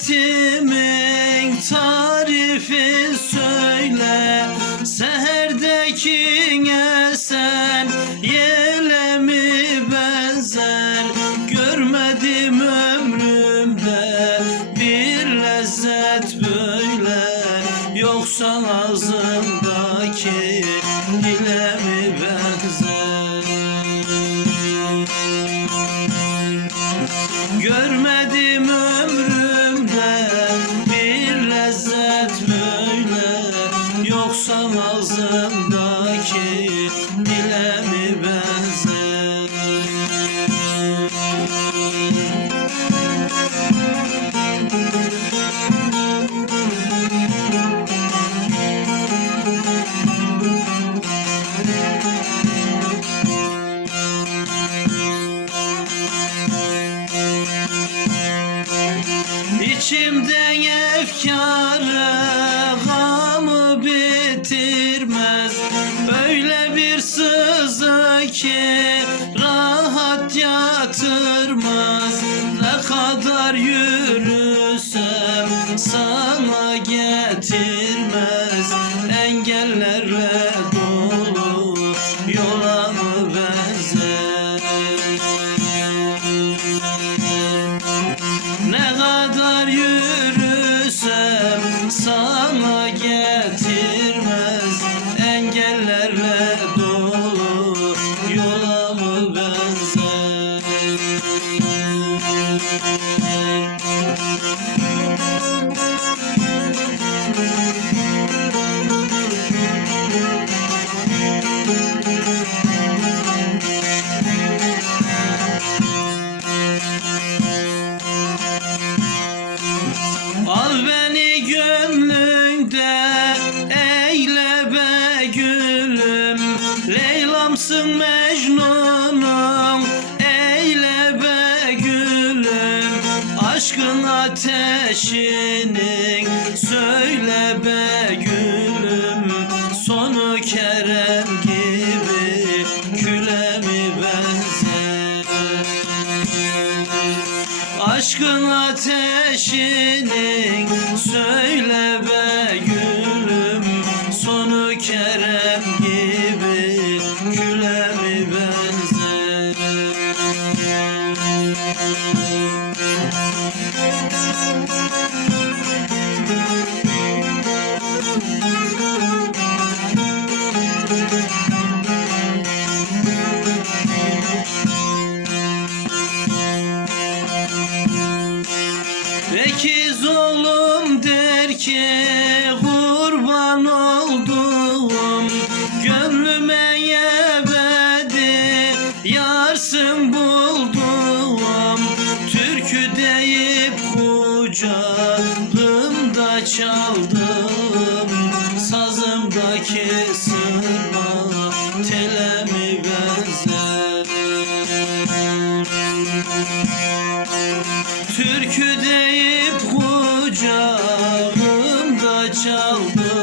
Hasretimin tarifi söyle Seherdeki esen yele mi benzer? Görmedim ömrümde bir lezzet böyle Yoksa ağzımdaki dile mi benzer? İçimden efkarı gamı bitirmez. Öyle bir sızı ki rahat yatırmaz. Ne kadar yürüsem sana getirmez. Engellerle ateşinin söyle be gülüm. Sonu Kerem gibi küle mi benzer? Aşkın ateşinin söyle be gülüm Ekiz oğlum der ki kurban oldum kucağımda çaldım Sazımdaki sırma tele mi benzer Türkü deyip kucağımda çaldım